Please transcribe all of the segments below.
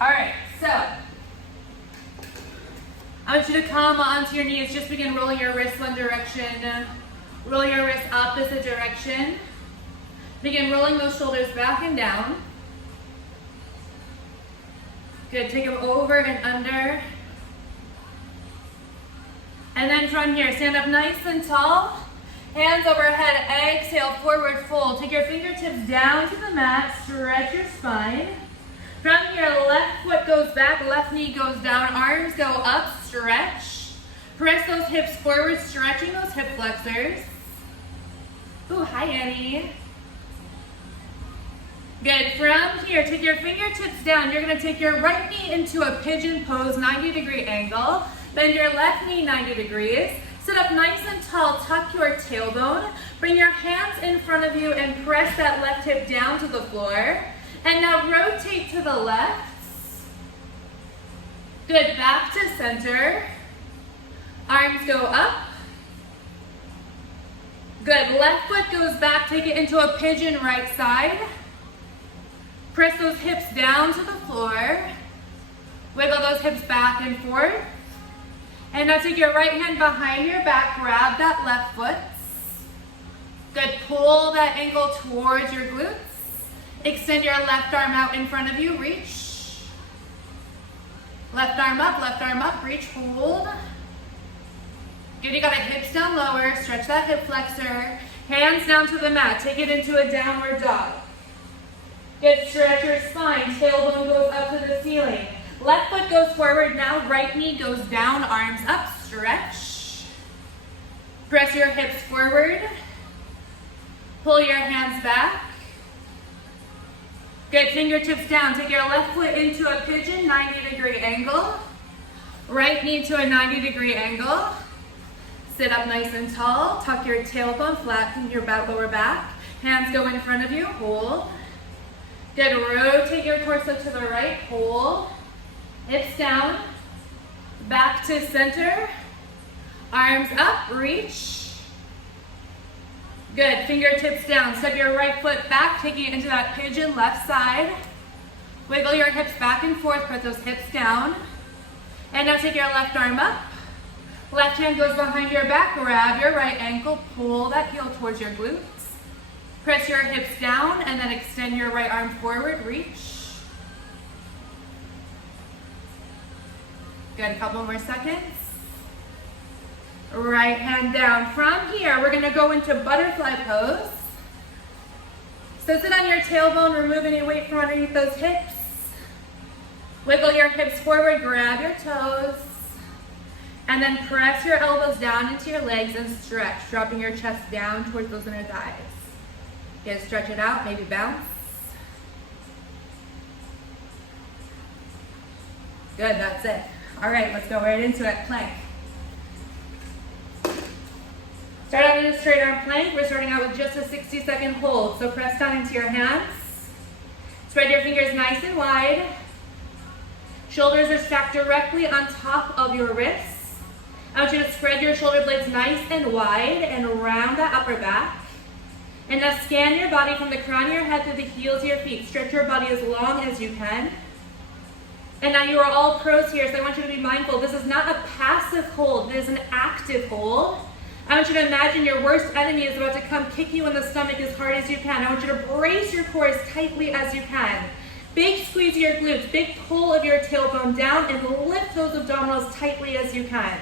All right, so I want you to come onto your knees. Just begin rolling your wrists one direction. Roll your wrists opposite direction. Begin rolling those shoulders back and down. Good, take them over and under. And then from here, stand up nice and tall. Hands overhead, exhale, forward fold. Take your fingertips down to the mat, stretch your spine. From here, left foot goes back, left knee goes down, arms go up, stretch. Press those hips forward, stretching those hip flexors. Ooh, hi Annie. Good, from here, take your fingertips down. You're gonna take your right knee into a pigeon pose, 90-degree angle. Bend your left knee 90 degrees. Sit up nice and tall, tuck your tailbone. Bring your hands in front of you and press that left hip down to the floor. And now rotate to the left. Good, back to center. Arms go up. Good, left foot goes back, take it into a pigeon right side. Press those hips down to the floor. Wiggle those hips back and forth. And now take your right hand behind your back, grab that left foot. Good, pull that ankle towards your glutes. Extend your left arm out in front of you, reach. Left arm up, reach, hold. Good, you got it, hips down lower, stretch that hip flexor. Hands down to the mat, take it into a downward dog. Good, stretch your spine, tailbone goes up to the ceiling. Left foot goes forward, now right knee goes down, arms up, stretch. Press your hips forward. Pull your hands back. Good, fingertips down. Take your left foot into a pigeon, 90-degree angle. Right knee to a 90-degree angle. Sit up nice and tall. Tuck your tailbone, flatten your lower back. Hands go in front of you, hold. Good, rotate your torso to the right, hold. Hips down, back to center, arms up, reach. Good, fingertips down. Step your right foot back, taking it into that pigeon left side. Wiggle your hips back and forth, press those hips down. And now take your left arm up. Left hand goes behind your back, grab your right ankle, pull that heel towards your glutes. Press your hips down and then extend your right arm forward, reach. Good, a couple more seconds. Right hand down. From here, we're gonna go into butterfly pose. So sit on your tailbone, remove any weight from underneath those hips. Wiggle your hips forward, grab your toes. And then press your elbows down into your legs and stretch, dropping your chest down towards those inner thighs. Again, stretch it out, maybe bounce. Good, that's it. All right, let's go right into it, plank. Start out in a straight arm plank. We're starting out with just a 60-second hold. So press down into your hands. Spread your fingers nice and wide. Shoulders are stacked directly on top of your wrists. I want you to spread your shoulder blades nice and wide and round that upper back. And now scan your body from the crown of your head to the heels of your feet. Stretch your body as long as you can. And now you are all pros here, so I want you to be mindful. This is not a passive hold, this is an active hold. I want you to imagine your worst enemy is about to come kick you in the stomach as hard as you can. I want you to brace your core as tightly as you can. Big squeeze of your glutes, big pull of your tailbone down, and lift those abdominals tightly as you can.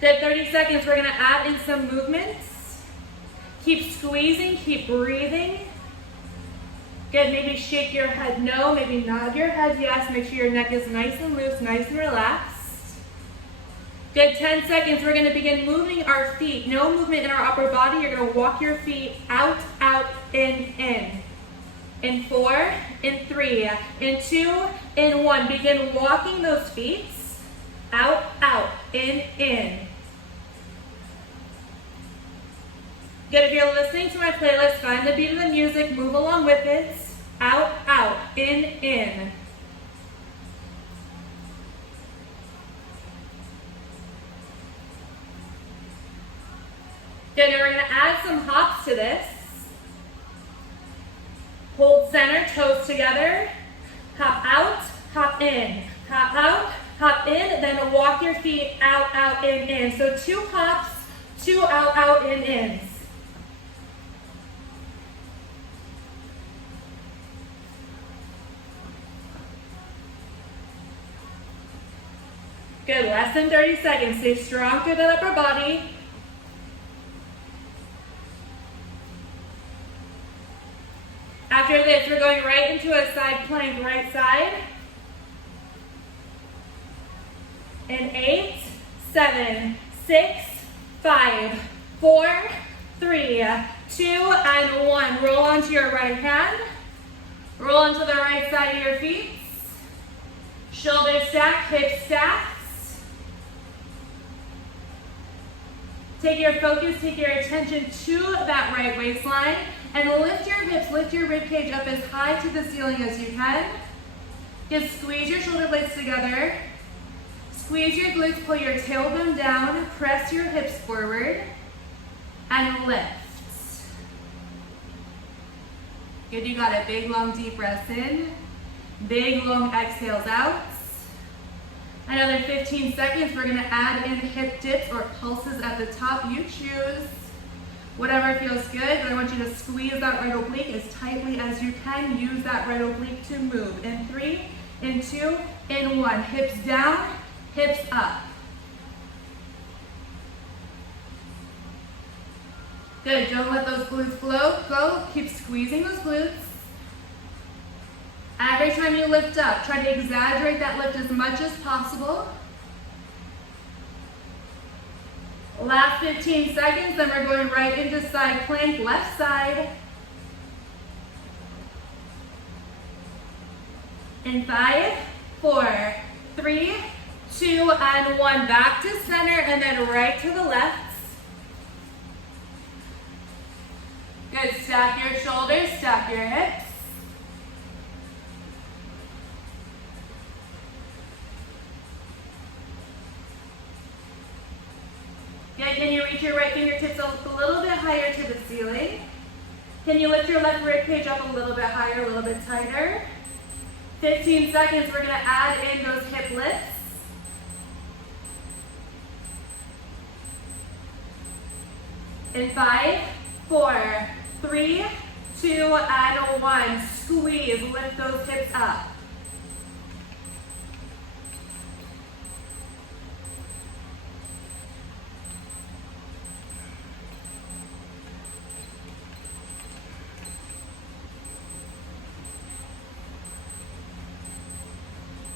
Then 30 seconds, we're gonna add in some movements. Keep squeezing, keep breathing. Good, maybe shake your head no, maybe nod your head yes. Make sure your neck is nice and loose, nice and relaxed. Good, 10 seconds, we're gonna begin moving our feet. No movement in our upper body. You're gonna walk your feet out, out, in. In 4, in 3, in 2, in 1. Begin walking those feet. Out, out, in. Good, if you're listening to my playlist, find the beat of the music, move along with it. Out, out, in. Good, now we're gonna add some hops to this. Hold center, toes together. Hop out, hop in, hop out, hop in, then walk your feet out, out, in. So 2 hops, 2 out, out, ins. Good, less than 30 seconds. Stay strong through the upper body. After this, we're going right into a side plank, right side. In 8, 7, 6, 5, 4, 3, 2, and 1. Roll onto your right hand. Roll onto the right side of your feet. Shoulders stack, hips stacked. Take your focus, take your attention to that right waistline, and lift your hips, lift your rib cage up as high to the ceiling as you can. Just squeeze your shoulder blades together. Squeeze your glutes, pull your tailbone down, press your hips forward, and lift. Good, you got it. Big, long, deep breaths in. Big, long exhales out. Another 15 seconds, we're gonna add in hip dips or pulses at the top. You choose whatever feels good, but I want you to squeeze that right oblique as tightly as you can. Use that right oblique to move. In 3, in 2, in 1. Hips down, hips up. Good, don't let those glutes float. Go, keep squeezing those glutes. Every time you lift up, try to exaggerate that lift as much as possible. Last 15 seconds, then we're going right into side plank, left side. In 5, 4, 3, 2, and 1. Back to center and then right to the left. Good, stack your shoulders, stack your hips. Good, can you reach your right fingertips up a little bit higher to the ceiling? Can you lift your left rib cage up a little bit higher, a little bit tighter? 15 seconds, we're gonna add in those hip lifts. In 5, 4, 3, 2, and 1. Squeeze, lift those hips up.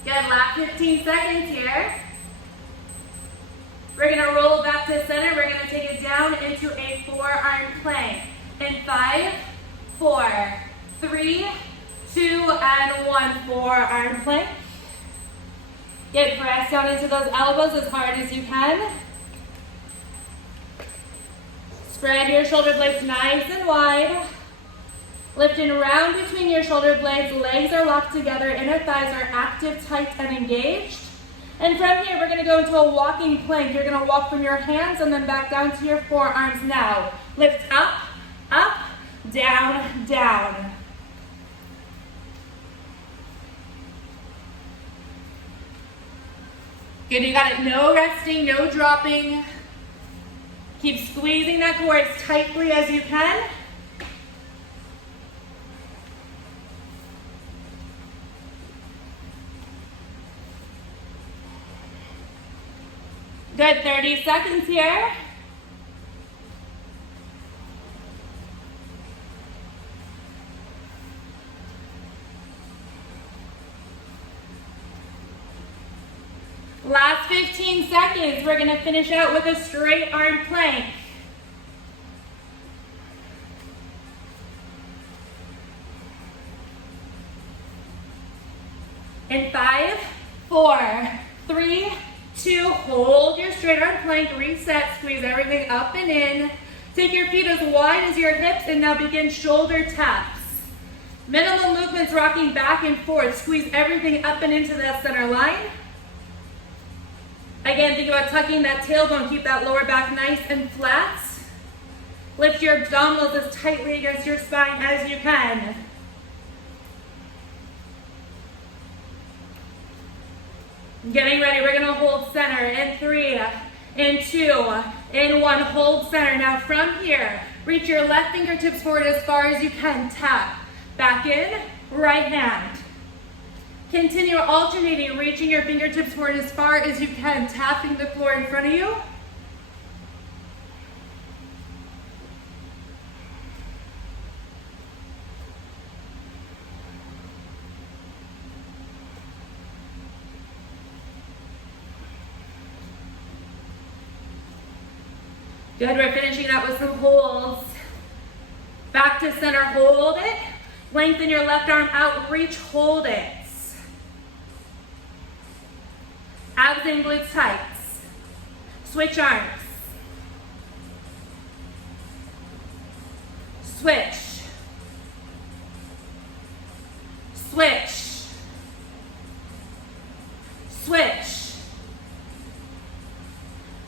Good, last 15 seconds here. We're gonna roll back to center. We're gonna take it down into a forearm plank. In 5, 4, 3, 2, and 1. Forearm plank. Good, press down into those elbows as hard as you can. Spread your shoulder blades nice and wide. Lifting around between your shoulder blades, legs are locked together, inner thighs are active, tight, and engaged. And from here, we're gonna go into a walking plank. You're gonna walk from your hands and then back down to your forearms now. Lift up, up, down, down. Good, you got it. No resting, no dropping. Keep squeezing that core as tightly as you can. Good, 30 seconds here. Last 15 seconds, we're gonna finish out with a straight arm plank. In 5, 4, 3, 2, hold your straight arm plank, reset, squeeze everything up and in. Take your feet as wide as your hips and now begin shoulder taps. Minimal movements rocking back and forth. Squeeze everything up and into that center line. Again, think about tucking that tailbone. Keep that lower back nice and flat. Lift your abdominals as tightly against your spine as you can. Getting ready, we're gonna hold center in 3, in 2, in 1, hold center. Now from here, reach your left fingertips forward as far as you can, tap. Back in, right hand. Continue alternating, reaching your fingertips forward as far as you can, tapping the floor in front of you. Good, we're finishing up with some holds. Back to center, hold it. Lengthen your left arm out, reach, hold it. Abs and glutes tight. Switch arms. Switch. Switch. Switch.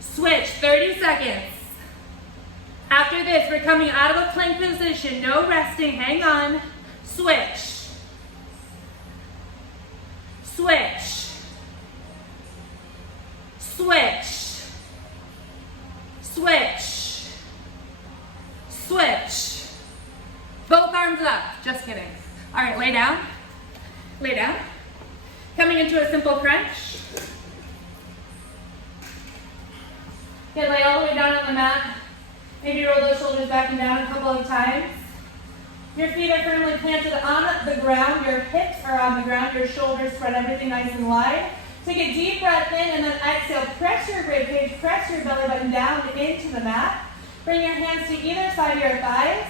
Switch, 30 seconds. After this, we're coming out of a plank position, no resting, hang on. Switch. Switch. Switch. Switch. Switch. Both arms up, just kidding. All right, lay down. Lay down. Coming into a simple crunch. Good, lay all the way down on the mat. Maybe roll those shoulders back and down a couple of times. Your feet are firmly planted on the ground. Your hips are on the ground. Your shoulders spread, everything nice and wide. Take a deep breath in and then exhale. Press your rib cage, press your belly button down into the mat. Bring your hands to either side of your thighs.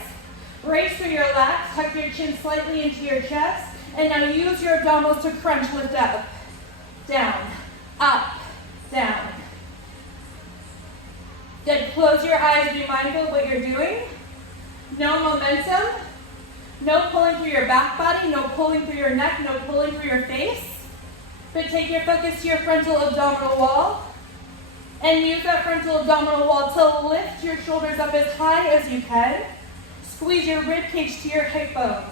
Brace through your lats. Tuck your chin slightly into your chest. And now use your abdominals to crunch, lift up, down, up, down. Good, close your eyes, be mindful of what you're doing. No momentum, no pulling through your back body, no pulling through your neck, no pulling through your face. But take your focus to your frontal abdominal wall and use that frontal abdominal wall to lift your shoulders up as high as you can. Squeeze your rib cage to your hip bones.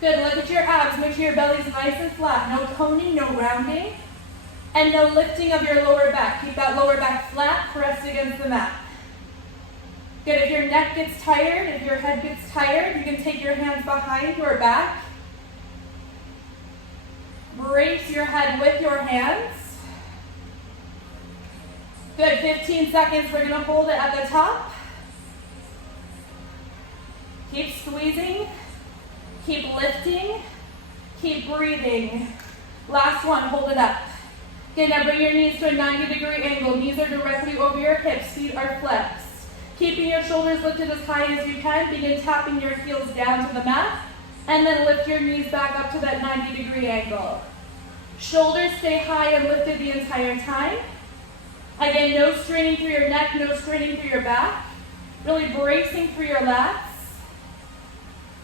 Good, look at your abs, make sure your belly's nice and flat. No toning, no rounding. And no lifting of your lower back. Keep that lower back flat, pressed against the mat. Good, if your neck gets tired, if your head gets tired, you can take your hands behind your back. Brace your head with your hands. Good, 15 seconds, we're gonna hold it at the top. Keep squeezing, keep lifting, keep breathing. Last one, hold it up. Good, now bring your knees to a 90-degree angle. Knees are directly over your hips, feet are flexed. Keeping your shoulders lifted as high as you can, begin tapping your heels down to the mat, and then lift your knees back up to that 90-degree angle. Shoulders stay high and lifted the entire time. Again, no straining through your neck, no straining through your back. Really bracing through your lats.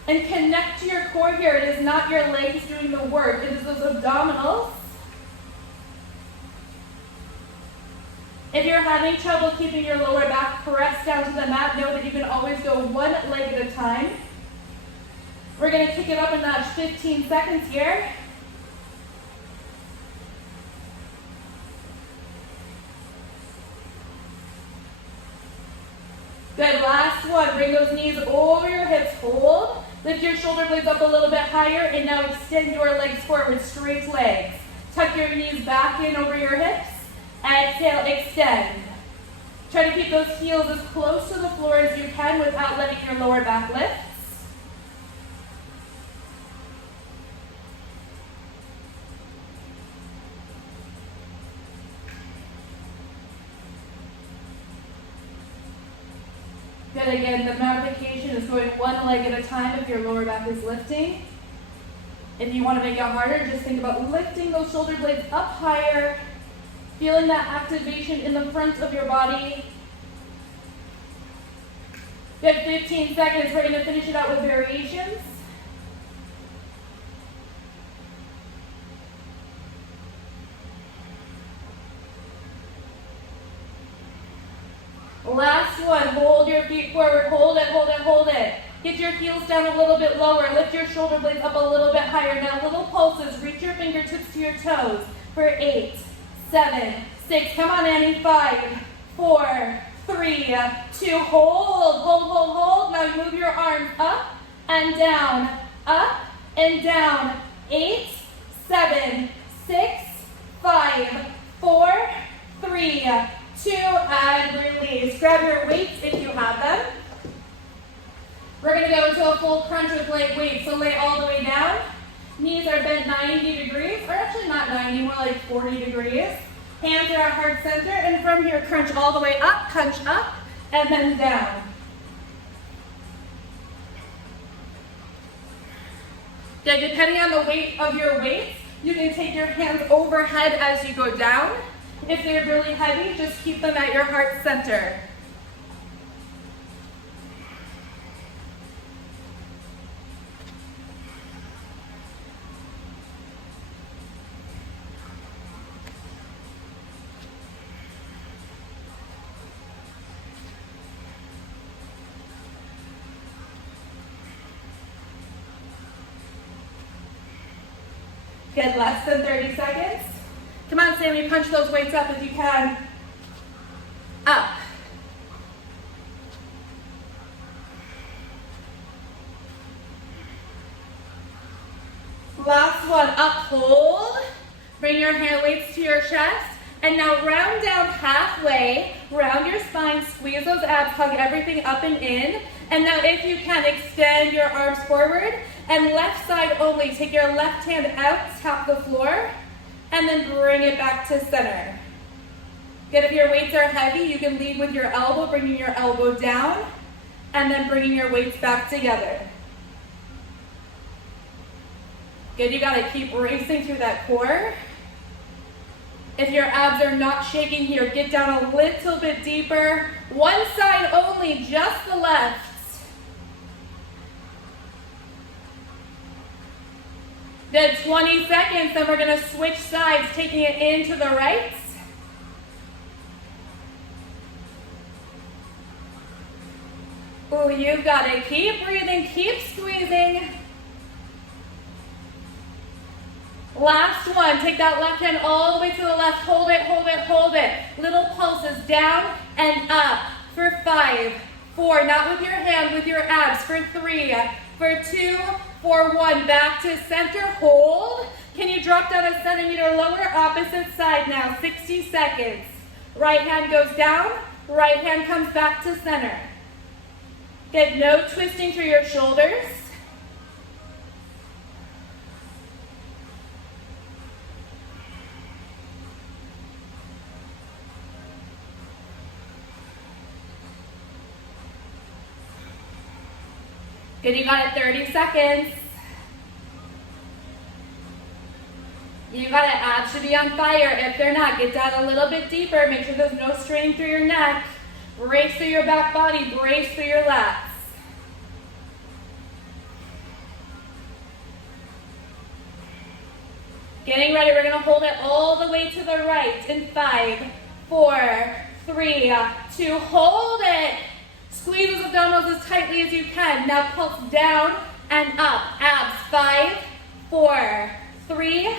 And connect to your core here. It is not your legs doing the work, it is those abdominals. If you're having trouble keeping your lower back pressed down to the mat, know that you can always go one leg at a time. We're going to kick it up a notch, 15 seconds here. Good, last one. Bring those knees over your hips, hold. Lift your shoulder blades up a little bit higher, and now extend your legs forward, straight legs. Tuck your knees back in over your hips. Exhale, extend. Try to keep those heels as close to the floor as you can without letting your lower back lift. Good, again, the modification is going one leg at a time if your lower back is lifting. If you want to make it harder, just think about lifting those shoulder blades up higher. Feeling that activation in the front of your body. Good, 15 seconds. We're going to finish it out with variations. Last one. Hold your feet forward. Hold it, hold it, hold it. Get your heels down a little bit lower. Lift your shoulder blades up a little bit higher. Now little pulses. Reach your fingertips to your toes. for 8, 7, 6. Come on, Annie. 5, 4, 3, 2. Hold, hold, hold, hold. Now move your arms up and down, up and down. 8, 7, 6, 5, 4, 3, 2, and release. Grab your weights if you have them. We're going to go into a full crunch with light weights. So lay all the way down. Knees are bent 90 degrees, or actually not 90, more like 40 degrees. Hands are at heart center, and from here, crunch all the way up, crunch up, and then down. Yeah, depending on the weight of your weights, you can take your hands overhead as you go down. If they're really heavy, just keep them at your heart center. Good, less than 30 seconds. Come on, Sammy, punch those weights up if you can. Up. Last one, up, hold. Bring your hand weights to your chest. And now round down halfway, round your spine, squeeze those abs, hug everything up and in. And now if you can, extend your arms forward and left side only. Take your left hand out, tap the floor, and then bring it back to center. Good, if your weights are heavy, you can lead with your elbow, bringing your elbow down, and then bringing your weights back together. Good, you gotta keep racing through that core. If your abs are not shaking here, get down a little bit deeper. One side only, just the left. Good, 20 seconds, then we're gonna switch sides, taking it into the right. Ooh, you've got it. Keep breathing, keep squeezing. Last one, take that left hand all the way to the left. Hold it, hold it, hold it. Little pulses down and up for 5, 4, not with your hand, with your abs, for 3, for 2, for 1, back to center, hold. Can you drop down a centimeter lower? Opposite side now, 60 seconds. Right hand goes down, right hand comes back to center. Get no twisting through your shoulders. Good, you got it, 30 seconds. You got it, abs should be on fire. If they're not, get down a little bit deeper. Make sure there's no strain through your neck. Brace through your back body, brace through your lats. Getting ready, we're gonna hold it all the way to the right in 5, 4, 3, 2, hold it. Squeeze those abdominals as tightly as you can. Now pulse down and up. Abs, 5, 4, 3,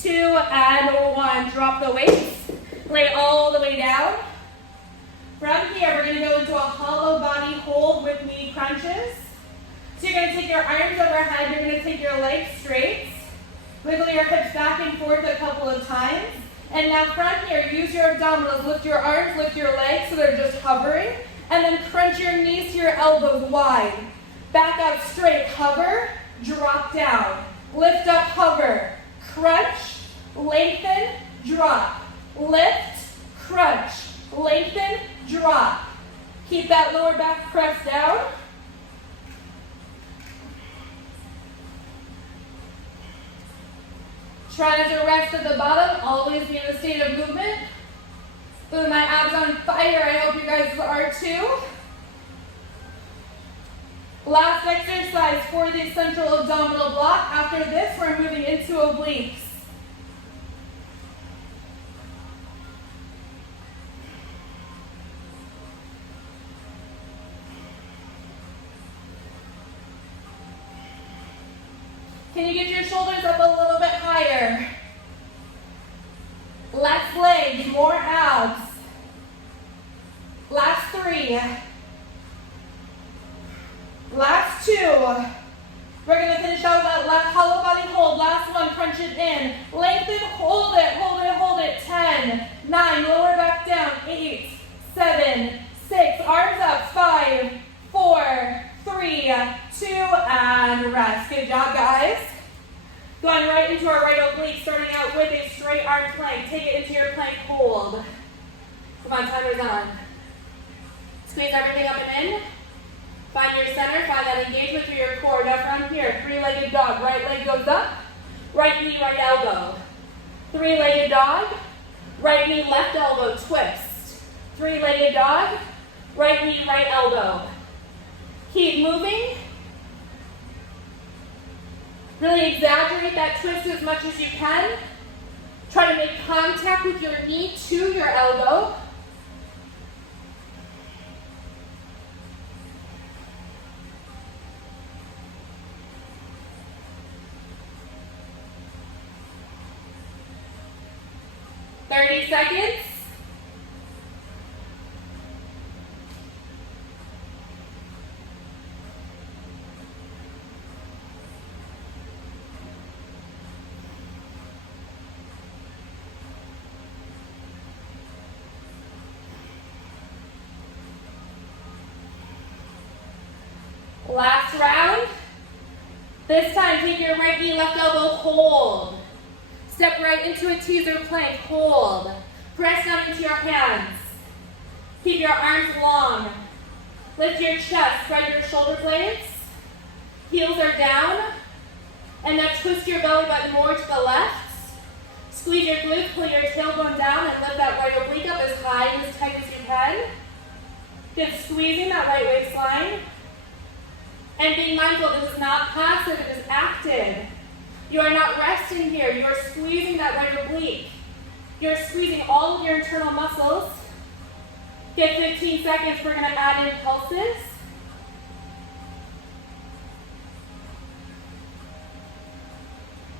2, and 1. Drop the weights. Lay all the way down. From here, we're gonna go into a hollow body hold with knee crunches. So you're gonna take your arms overhead, you're gonna take your legs straight. Wiggle your hips back and forth a couple of times. And now from here, use your abdominals. Lift your arms, lift your legs so they're just hovering. And then crunch your knees to your elbows wide. Back out straight, hover, drop down. Lift up, hover, crunch, lengthen, drop. Lift, crunch, lengthen, drop. Keep that lower back pressed down. Try not to rest at the bottom, always be in a state of movement. Ooh, my abs on fire, I hope you guys are too. Last exercise for the central abdominal block. After this, we're moving into obliques. Can you get your shoulders up a little bit higher? 3. Last 2. We're going to finish out that left hollow body hold. Last one, crunch it in. Lengthen, hold it, hold it, hold it. 10, 9, lower back down. 8, 7, 6, arms up. 5, 4, 3, 2, and rest. Good job, guys. Going right into our right oblique, starting out with a straight arm plank. Take it into your plank hold. Come on, timer's on. Squeeze everything up and in. Find your center, find that engagement through your core. Now from here, 3-legged dog. Right leg goes up, right knee, right elbow. 3-legged dog, right knee, left elbow, twist. 3-legged dog, right knee, right elbow. Keep moving. Really exaggerate that twist as much as you can. Try to make contact with your knee to your elbow. Seconds. Last round. This time, take your right knee, left elbow, hold. Step right into a teaser plank, hold. Press down into your hands. Keep your arms long. Lift your chest, spread your shoulder blades. Heels are down. And now twist your belly button more to the left. Squeeze your glutes, pull your tailbone down, and lift that right oblique up as high and as tight as you can. Good, squeezing that right waistline. And being mindful, this is not passive, it is active. You are not resting here. You are squeezing that right oblique. You're squeezing all of your internal muscles. Get 15 seconds. We're going to add in pulses.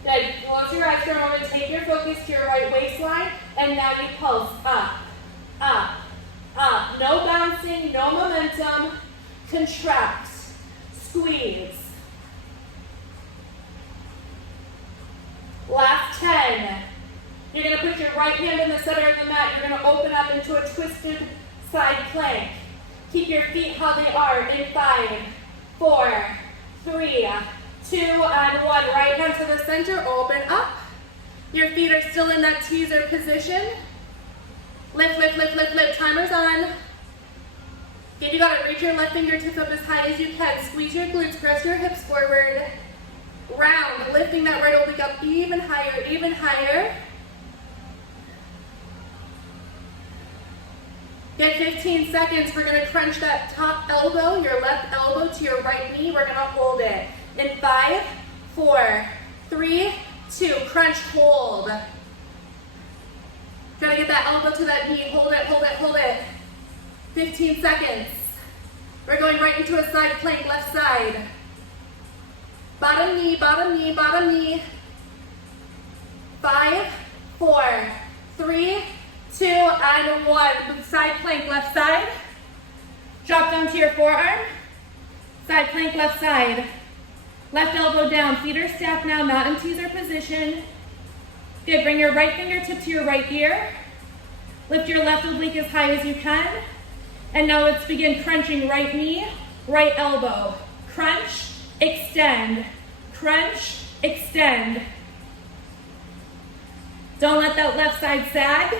Good. Close your eyes for a moment. Take your focus to your right waistline. And now you pulse up, up, up. No bouncing, no momentum. Contract. Squeeze. Last 10. You're going to put your right hand in the center of the mat. You're going to open up into a twisted side plank. Keep your feet how they are in 5, 4, 3, 2, and 1. Right hand to the center, open up. Your feet are still in that teaser position. Lift, lift, lift, lift, lift. Timer's on. Again, you got to reach your left fingertips up as high as you can. Squeeze your glutes, press your hips forward. Round, lifting that right oblique up even higher, even higher. Get 15 seconds. We're going to crunch that top elbow, your left elbow to your right knee. We're going to hold it. In 5, 4, 3, 2. Crunch, hold. Got to get that elbow to that knee. Hold it, hold it, hold it. 15 seconds. We're going right into a side plank, left side. Bottom knee, bottom knee, bottom knee. 5, 4, 3, 2, and 1. Side plank, left side. Drop down to your forearm. Side plank, left side. Left elbow down. Feet are stacked now, not in teaser position. Good. Bring your right fingertip to your right ear. Lift your left oblique as high as you can. And now let's begin crunching right knee, right elbow. Crunch, extend. Crunch, extend. Don't let that left side sag.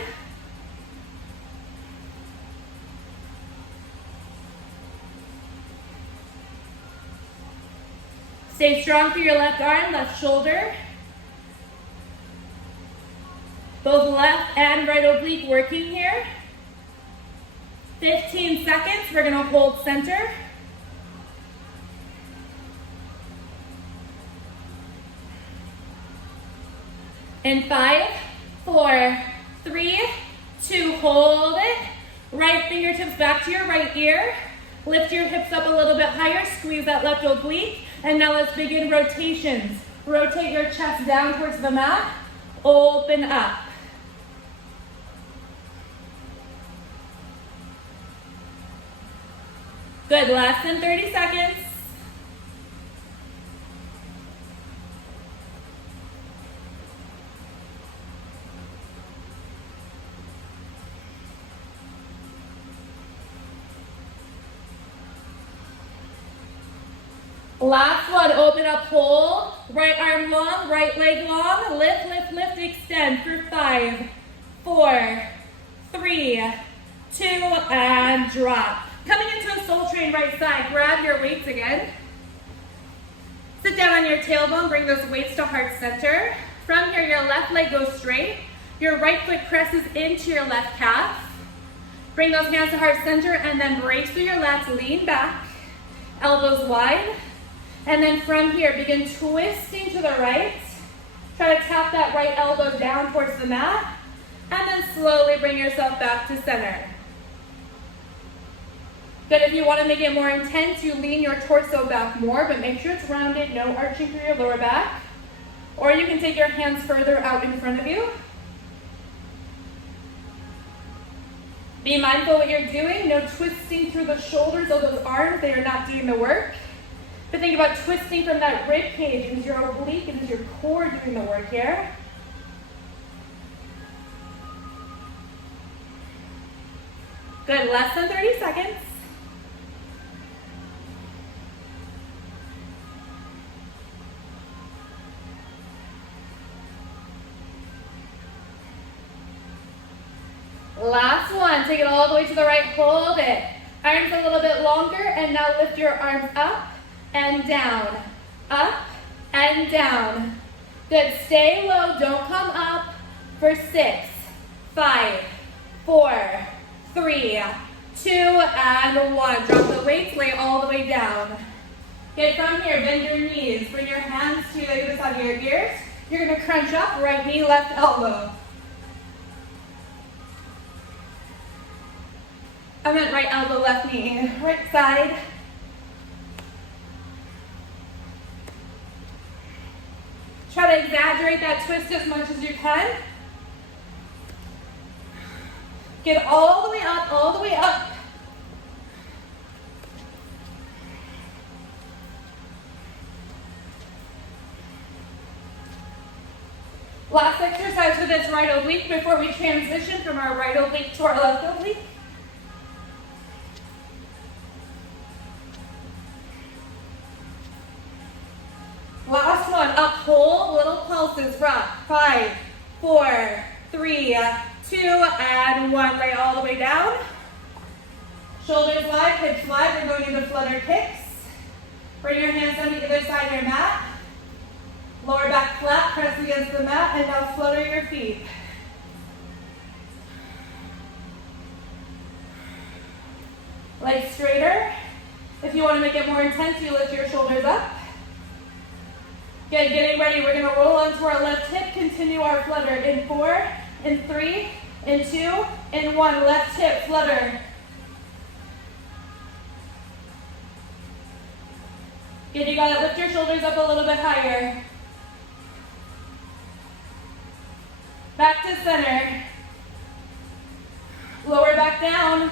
Stay strong through your left arm, left shoulder. Both left and right oblique working here. 15 seconds, we're gonna hold center. In 5, 4, 3, 2, hold it. Right fingertips back to your right ear. Lift your hips up a little bit higher, squeeze that left oblique. And now let's begin rotations. Rotate your chest down towards the mat. Open up. Good, less than 30 seconds. Last one, open up, pull. Right arm long, right leg long. Lift, lift, lift, extend for 5, 4, 3, 2, and drop. Coming into a soul train right side, grab your weights again. Sit down on your tailbone, bring those weights to heart center. From here, your left leg goes straight. Your right foot presses into your left calf. Bring those hands to heart center and then brace through your lats, lean back, elbows wide. And then from here, begin twisting to the right. Try to tap that right elbow down towards the mat. And then slowly bring yourself back to center. Good, if you want to make it more intense, you lean your torso back more, but make sure it's rounded, no arching through your lower back. Or you can take your hands further out in front of you. Be mindful what you're doing, no twisting through the shoulders of those arms, they are not doing the work. But think about twisting from that rib cage. It is your oblique, it is your core doing the work here. Good, less than 30 seconds. Last one, take it all the way to the right, hold it. Arms a little bit longer, and now lift your arms up and down, up and down. Good, stay low, don't come up for 6, 5, 4, 3, 2, and 1. Drop the weights, lay all the way down. Okay, from here, bend your knees, bring your hands to the other side of your ears. You're gonna crunch up, right knee, left elbow. I meant right elbow, left knee, right side. Try to exaggerate that twist as much as you can. Get all the way up, all the way up. Last exercise for this right oblique before we transition from our right oblique to our left oblique. Last one, up, hold, little pulses, rock, 5, 4, 3, 2, and 1. Lay all the way down. Shoulders wide, hips wide. We're going into flutter kicks. Bring your hands on the other side of your mat. Lower back flat, press against the mat, and now flutter your feet. Legs straighter. If you want to make it more intense, you lift your shoulders up. Good, getting ready. We're going to roll onto our left hip, continue our flutter in 4, in 3, in 2, in 1. Left hip, flutter. Good, you got to lift your shoulders up a little bit higher. Back to center. Lower back down.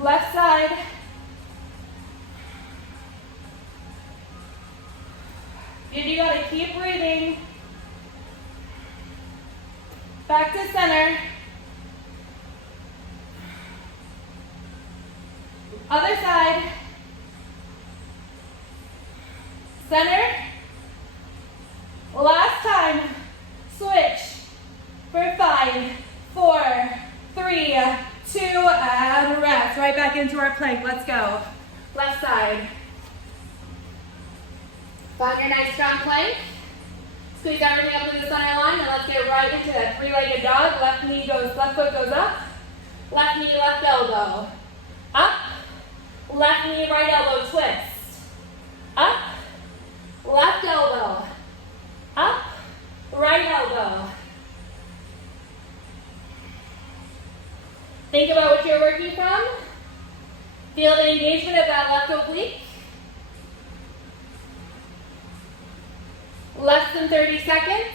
Left side. Good, you gotta keep breathing. Back to center. Other side. Center. Last time. Switch. For 5, 4, 3, 2, and rest. Right back into our plank. Let's go. Left side. Find your nice strong plank. Squeeze everything up to the center line, and let's get right into that three-legged dog. Left foot goes up. Left knee, left elbow. Up. Left knee, right elbow, twist. Up. Left elbow. Up. Right elbow. Think about what you're working from. Feel the engagement of that left oblique. Less than 30 seconds.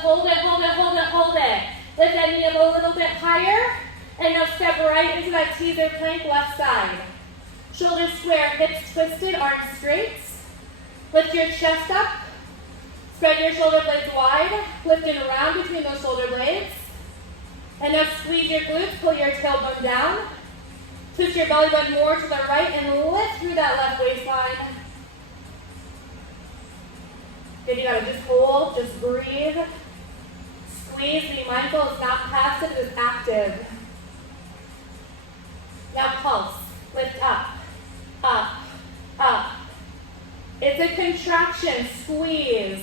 hold it, hold it, hold it, hold it. Lift that knee up a little bit higher. And now step right into that teaser plank, left side. Shoulders square, hips twisted, arms straight. Lift your chest up. Spread your shoulder blades wide. Lift it around between those shoulder blades. And now squeeze your glutes, pull your tailbone down. Twist your belly button more to the right and lift through that left waistline. Good, you gotta just hold, just breathe. Squeeze, be mindful, it's not passive, it's active. Now pulse, lift up, up, up. It's a contraction, squeeze.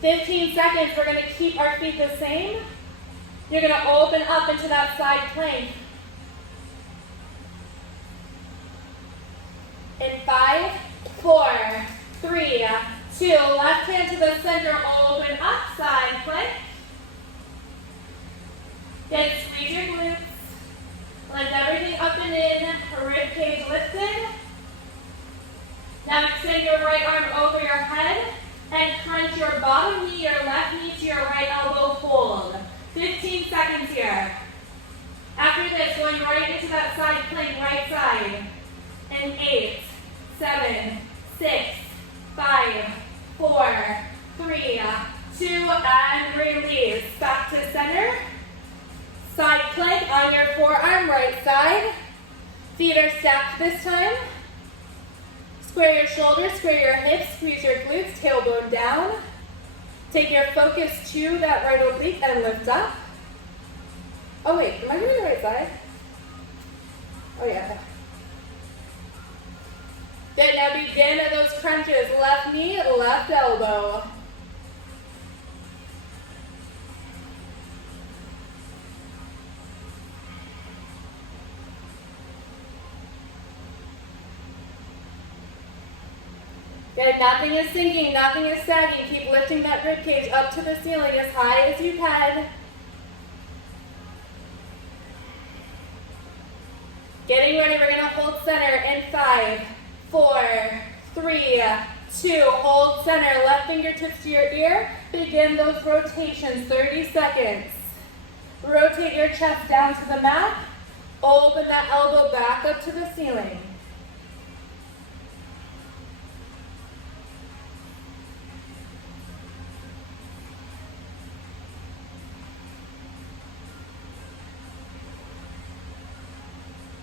15 seconds, we're gonna keep our feet the same. You're gonna open up into that side plank. In 5, 4, 3, 2, left hand to the center, open up, side plank. Then squeeze your glutes. Lift everything up and in, rib cage lifted. Now extend your right arm over your head and crunch your bottom knee, your left knee to your right elbow, hold. 15 seconds here. After this, going right into that side plank, right side. In 8, 7, 6, 5, 4, 3, 2, and release. Back to center. Side plank on your forearm, right side. Feet are stacked this time. Square your shoulders, square your hips, squeeze your glutes, tailbone down. Take your focus to that right oblique and lift up. Oh wait, am I doing the right side? Oh yeah. Good, now begin those crunches. Left knee, left elbow. Good, nothing is sinking, nothing is sagging. Keep lifting that rib cage up to the ceiling as high as you can. Getting ready, we're gonna hold center in 5, 4, 3, 2, hold center, left fingertips to your ear. Begin those rotations, 30 seconds. Rotate your chest down to the mat. Open that elbow back up to the ceiling.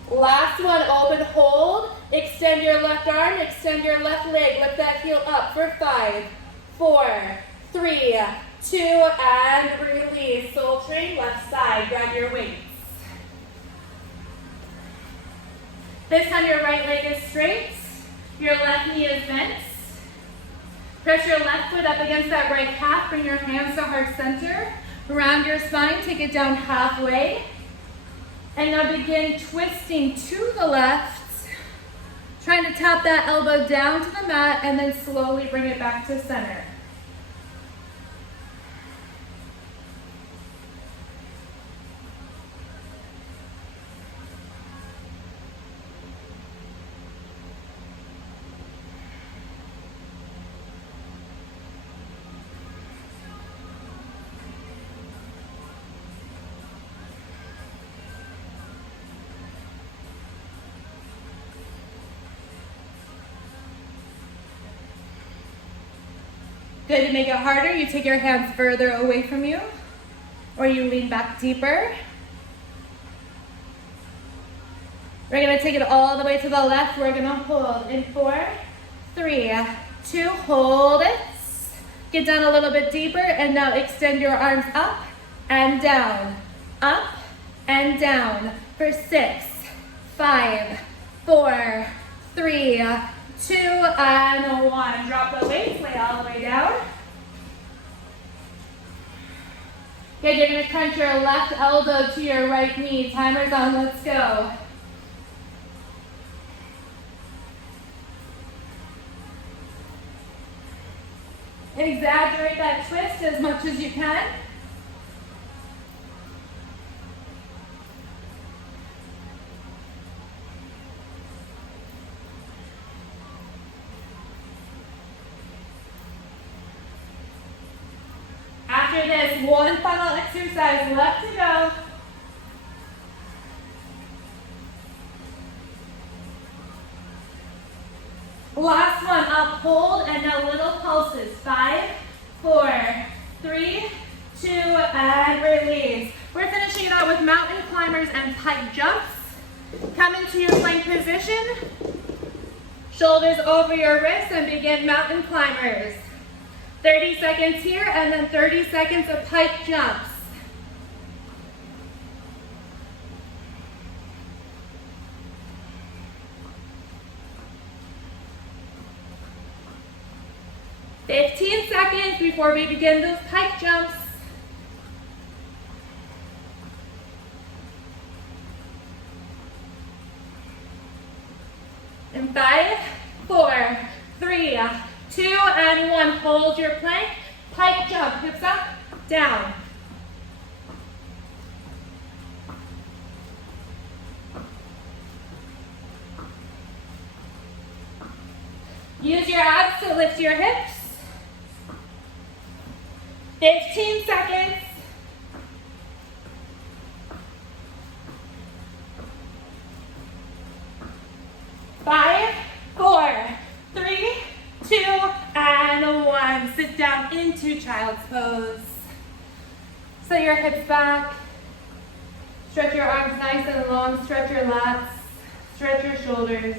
Last one, open, hold. Extend your left arm, extend your left leg. Lift that heel up for 5, 4, 3, 2, and release. Soul train, left side. Grab your weights. This time your right leg is straight. Your left knee is bent. Press your left foot up against that right calf. Bring your hands to heart center. Round your spine, take it down halfway. And now begin twisting to the left, trying to tap that elbow down to the mat and then slowly bring it back to center. Good, to make it harder, you take your hands further away from you, or you lean back deeper. We're gonna take it all the way to the left. We're gonna hold in 4, 3, 2, hold it. Get down a little bit deeper, and now extend your arms up and down, up and down for 6, 5, 4, 3, 2, and 1. Drop the weights, lay all the way down. Good, you're gonna crunch your left elbow to your right knee. Timer's on, let's go. Exaggerate that twist as much as you can. After this, one final exercise left to go. Last one, up, hold, and now little pulses. 5, 4, 3, 2, and release. We're finishing it out with mountain climbers and pike jumps. Come into your plank position. Shoulders over your wrists and begin mountain climbers. 30 seconds here and then 30 seconds of pike jumps. "15 seconds before we begin those pike jumps. In 5, 4, 3, 2, and 1. Hold your plank. Pike jump. Hips up, down. Use your abs to lift your hips. 15 seconds. 5, 4, 3, 2, and 1. Sit down into child's pose. Set your hips back. Stretch your arms nice and long. Stretch your lats. Stretch your shoulders.